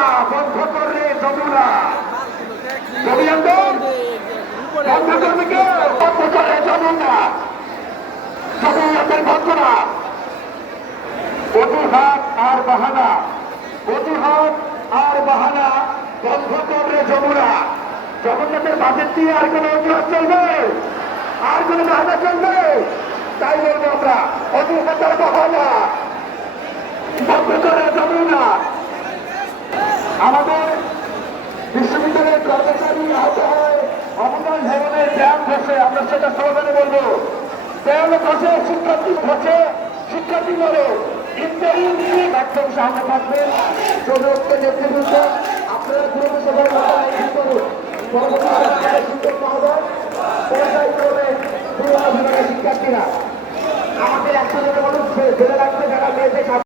যমুনা বন্ধ করলে যমুনা ছবি আন্দোলন বন্ধ করবে কেউ বন্ধ করে যমুনা জমিয়তের বন্ধুরা অজুহাত আর বাহানা অজুহাত আর বাহানা বন্ধ করলে যমুনা জগন্নাথের বাজেট দিয়ে আর কোন অজুহাত চলবে আর কোন বাহানা চলবে তাই বলবো আমরা অজুহাত আর বাহানা বন্ধ করে যমুনা আমাদের বিশ্ববিদ্যালয়ের কর্মচারী আহত হয় অবদান ভবনের ব্যায়াম বসে আমরা সেটা স্লোগানে বলবো ব্যায়ামে বসে শিক্ষার্থী বসে শিক্ষার্থী বলো একদম সামনে থাকবেন সুযোগকে নেতৃত্ব আপনারা দ্রুত সবার করুন পরবর্তী সুযোগ পাওয়া যায় পর্যায় করবে বিভাগের শিক্ষার্থীরা আমাদের একসাথে মানুষ ফেলে রাখতে যারা